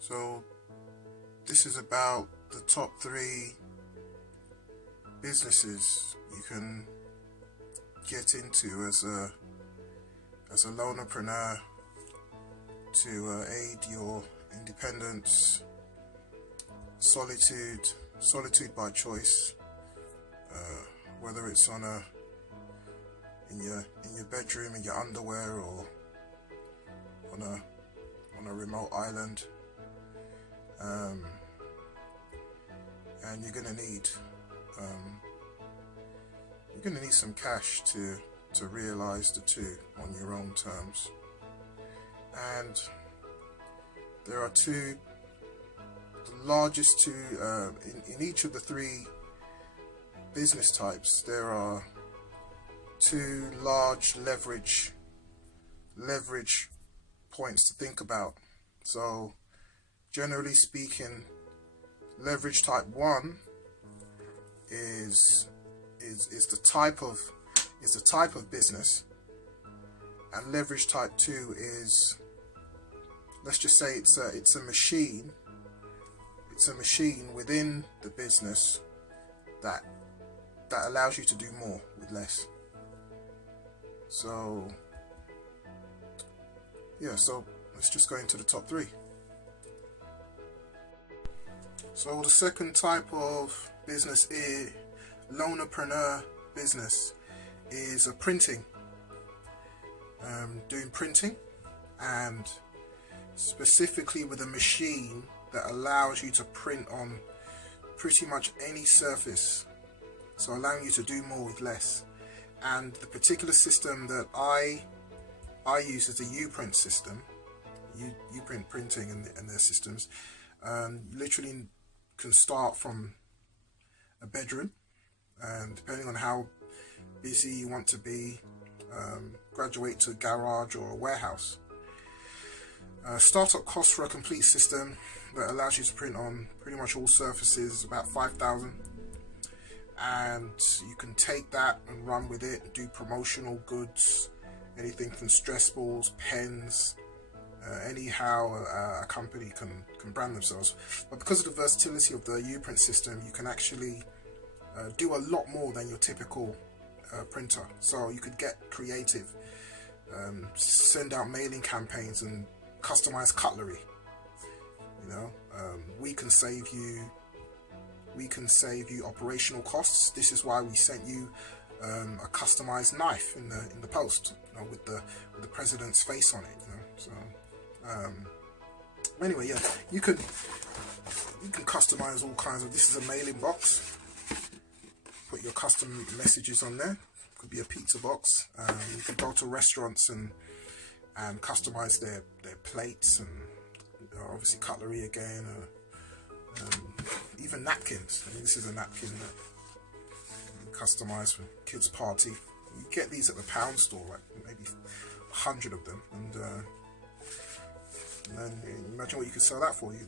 So this is about the top 3 businesses you can get into as a lonerpreneur to aid your independence, solitude by choice, whether it's in your bedroom in your underwear or on a remote island, and you're gonna need some cash to realize the 2 on your own terms. And there are the largest 2 in each of the 3 business types. There are 2 large leverage points to think about. So generally speaking, leverage type 1 is the type of business, and leverage type 2 is, let's just say it's a machine within the business that allows you to do more with less. So yeah, so let's just go into the top 3. So the second type of business, lonerpreneur business, is a printing. Doing printing, and specifically with a machine that allows you to print on pretty much any surface, so allowing you to do more with less. And the particular system that I use is the Uprint system, Uprint printing and their systems. Literally can start from a bedroom, and depending on how busy you want to be, graduate to a garage or a warehouse. Startup cost for a complete system that allows you to print on pretty much all surfaces about $5,000, and you can take that and run with it, do promotional goods, anything from stress balls, pens, anyhow a company can brand themselves. But because of the versatility of the Uprint system, you can actually do a lot more than your typical printer. So you could get creative, send out mailing campaigns and customize cutlery. We can save you operational costs. This is why we sent you a customized knife in the post, with the president's face on it. So anyway, yeah, you can customize all kinds of. This is a mailing box. Put your custom messages on there. Could be a pizza box. You can go to restaurants and customize their plates, and obviously cutlery again, even napkins. I mean, this is a napkin that you customize for kids' party. You get these at the pound store, like maybe 100 of them, and then imagine what you could sell that for, you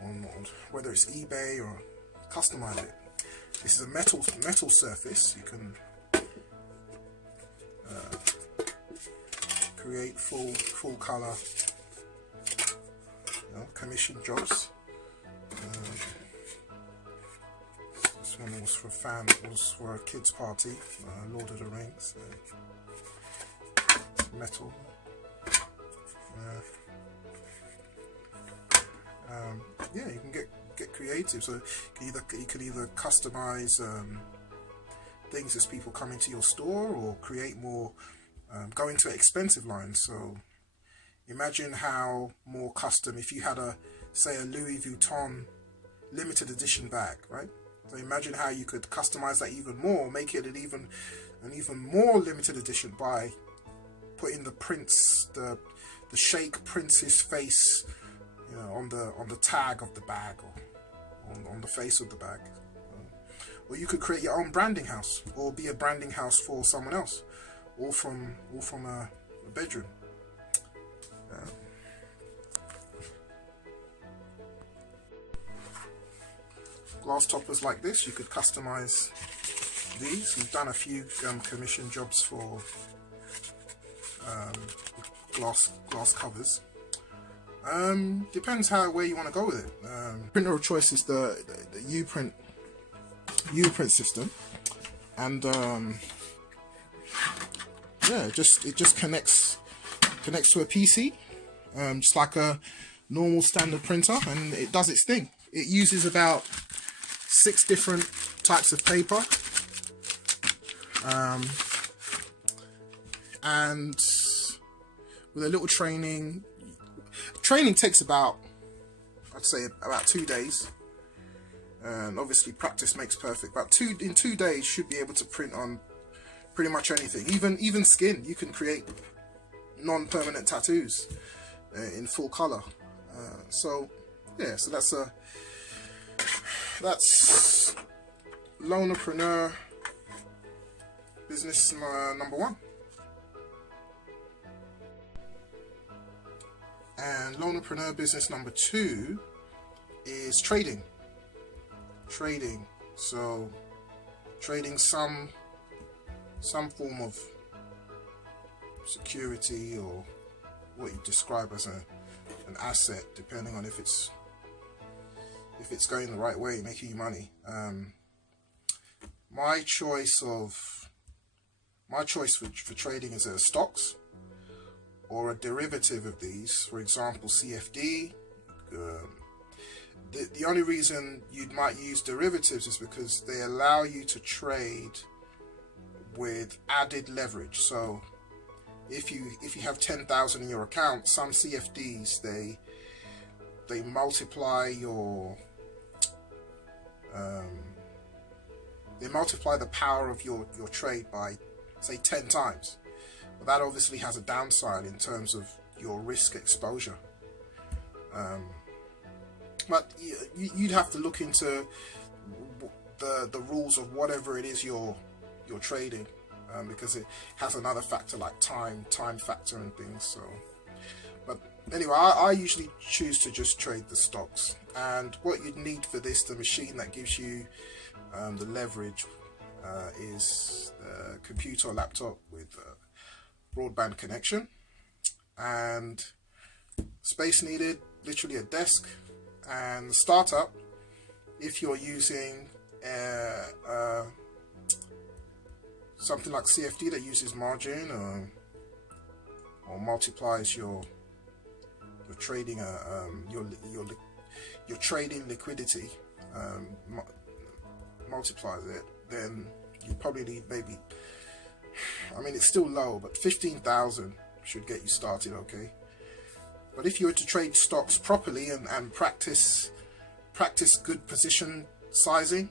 on whether it's eBay or customize it. This is a metal surface. You can create full color commission jobs. This one was for a kids party, Lord of the Rings. Metal. Yeah, you can get creative. So you could either customize things as people come into your store, or create more, go into expensive lines. So imagine how more custom, if you had say a Louis Vuitton limited edition bag, right? So imagine how you could customize that even more, make it an even more limited edition by putting the prince, the Sheikh Prince's face, on the tag of the bag, or on the face of the bag. Or you could create your own branding house, or be a branding house for someone else, all from a bedroom. Glass toppers like this, you could customize these. We've done a few commission jobs for glass covers. Depends where you want to go with it. Printer of choice is the Uprint system, and yeah, it just connects to a PC, just like a normal standard printer, and it does its thing. It uses about 6 different types of paper, and with a little training takes about, I'd say, about 2 days, and obviously practice makes perfect. But in 2 days should be able to print on pretty much anything, even skin. You can create non-permanent tattoos in full color. So yeah, so that's Lonerprenuer business number 1. And Lonerprenuer business number 2 is trading. So trading some form of security, or what you describe as an asset, depending on if it's going the right way, making you money. My choice for trading is stocks, or a derivative of these, for example CFD. The only reason you might use derivatives is because they allow you to trade with added leverage. So if you have 10,000 in your account, some CFDs they multiply the power of your trade by, say, 10 times. But that obviously has a downside in terms of your risk exposure. But you'd have to look into the rules of whatever it is you're trading, because it has another factor like time factor and things. So, but anyway, I usually choose to just trade the stocks. And what you'd need for this, the machine that gives you the leverage, is a computer or laptop with broadband connection, and space needed, literally a desk. And the startup, if you're using something like CFD that uses margin or multiplies your trading your trading liquidity, multiplies it, then you probably need maybe, I mean, it's still low, but 15,000 should get you started, okay? But if you were to trade stocks properly and practice good position sizing,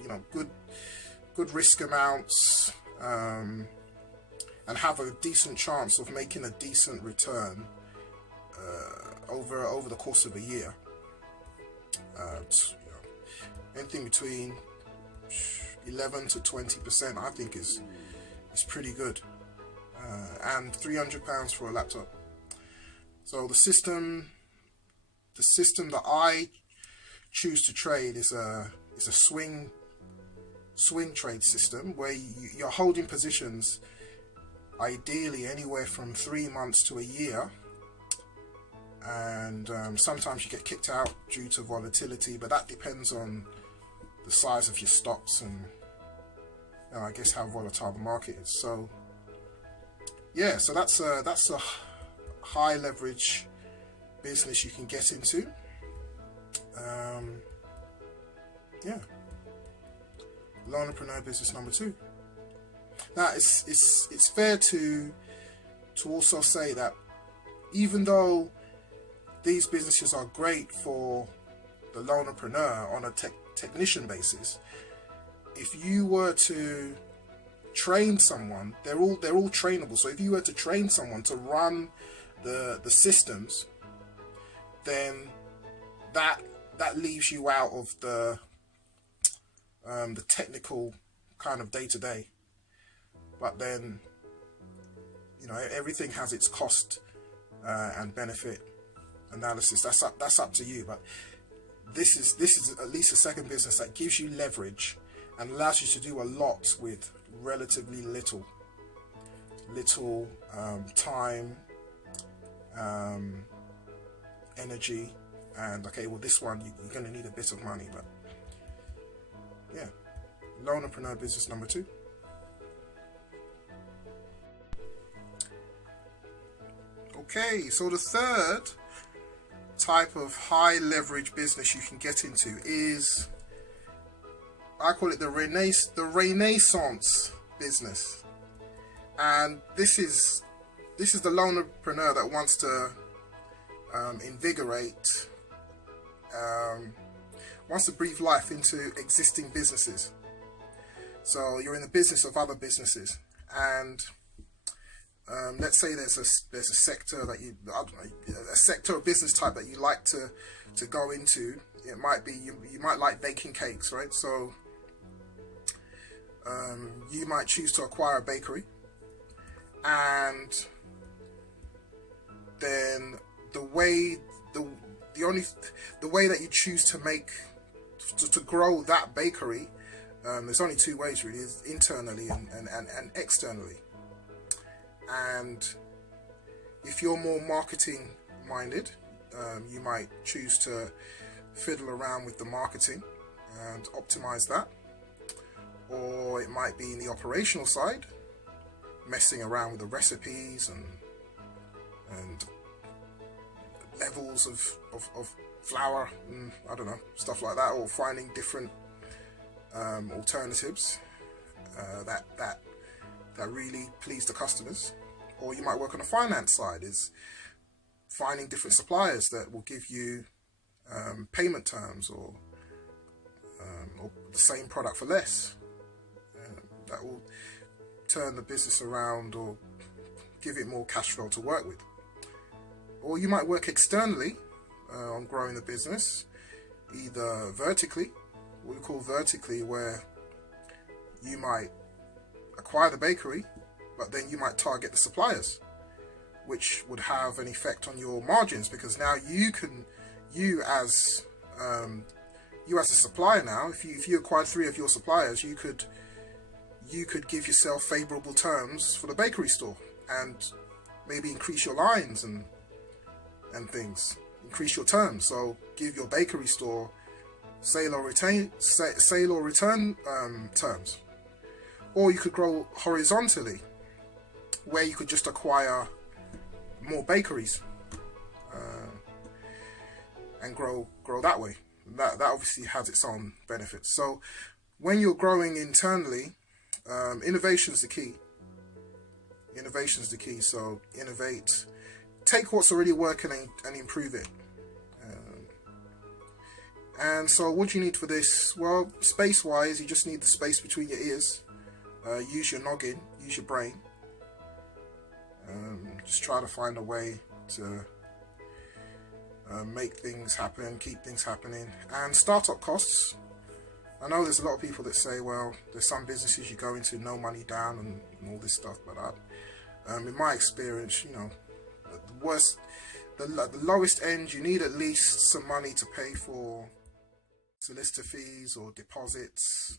you know, good risk amounts, and have a decent chance of making a decent return over the course of a year, anything between 11 to 20%, I think is pretty good, and £300 for a laptop. So the system that I choose to trade is a swing trade system, where you're holding positions ideally anywhere from 3 months to a year, and sometimes you get kicked out due to volatility, but that depends on the size of your stocks and I guess how volatile the market is. So yeah, so that's a high leverage business you can get into. Yeah, Lonerprenuer business number 2. Now it's fair to also say that even though these businesses are great for the lonerpreneur on a technician basis, if you were to train someone, they're all trainable. So if you were to train someone to run the systems, then that leaves you out of the technical kind of day-to-day. But then, you know, everything has its cost and benefit analysis. That's up to you. But this is at least a second business that gives you leverage and allows you to do a lot with relatively little time, energy, and okay, well, this one you're going to need a bit of money, but yeah. Lonerprenuer business number 2. Okay, so the third type of high leverage business you can get into is, I call it the Renaissance business. And this is the lonerpreneur that wants to invigorate, wants to breathe life into existing businesses. So you're in the business of other businesses, and let's say there's a sector that you, I don't know, a sector of business type that you like to go into. It might be you might like baking cakes, right? So you might choose to acquire a bakery, and then the way that you choose to make to grow that bakery, there's only 2 ways really: is internally and externally. And if you're more marketing minded, you might choose to fiddle around with the marketing and optimize that. Or it might be in the operational side, messing around with the recipes and levels of flour and I don't know, stuff like that, or finding different alternatives that really please the customers. Or you might work on the finance side, is finding different suppliers that will give you payment terms or the same product for less. That will turn the business around or give it more cash flow to work with. Or you might work externally on growing the business, either vertically, what we call vertically, where you might acquire the bakery, but then you might target the suppliers, which would have an effect on your margins, because now you as a supplier, now if you acquired 3 of your suppliers, you could give yourself favorable terms for the bakery store, and maybe increase your lines and things, increase your terms. So give your bakery store sale or return terms. Or you could grow horizontally, where you could just acquire more bakeries and grow that way. That obviously has its own benefits. So when you're growing internally, innovation is the key. Innovation is the key. So innovate, take what's already working and improve it. And so what do you need for this? Well, space-wise, you just need the space between your ears. Use your noggin, use your brain. Just try to find a way to make things happen, keep things happening. And startup costs. I know there's a lot of people that say, well, there's some businesses you go into, no money down and all this stuff, but in my experience, the lowest end, you need at least some money to pay for solicitor fees or deposits,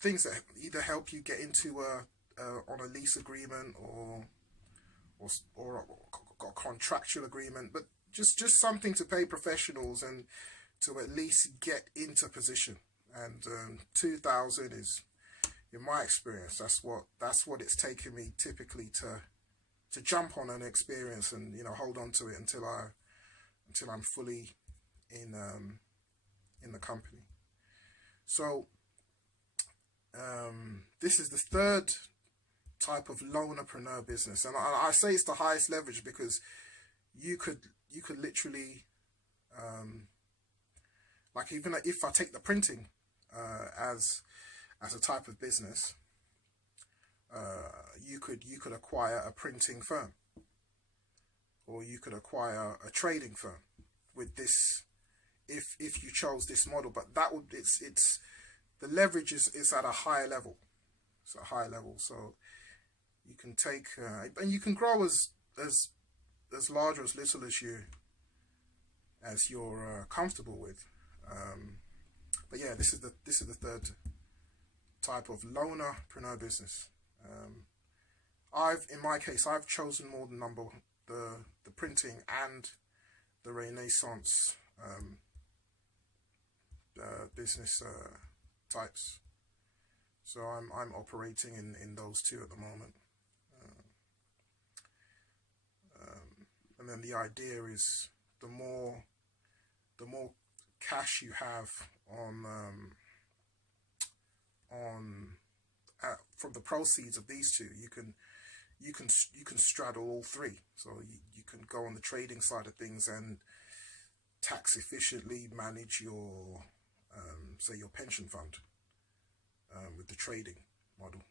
things that either help you get into on a lease agreement or a contractual agreement, but just something to pay professionals and to at least get into position. And 2,000 is, in my experience, that's what it's taken me typically to jump on an experience and hold on to it until I'm fully in the company. So this is the third type of lonerpreneur business, and I say it's the highest leverage because you could literally, like, even if I take the printing as a type of business, you could acquire a printing firm, or you could acquire a trading firm with this, if you chose this model. But it's the leverage is at a higher level. It's a high level, so you can take and you can grow as large or as little as you're comfortable with. But yeah, this is the third type of lonerpreneur business. in my case, I've chosen more than the printing and the Renaissance business types. So I'm operating in those two at the moment. And then the idea is the more cash you have from the proceeds of these two, you can straddle all three. So you can go on the trading side of things and tax efficiently manage your say your pension fund with the trading model.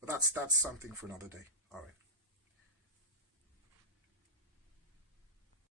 But that's something for another day. All right.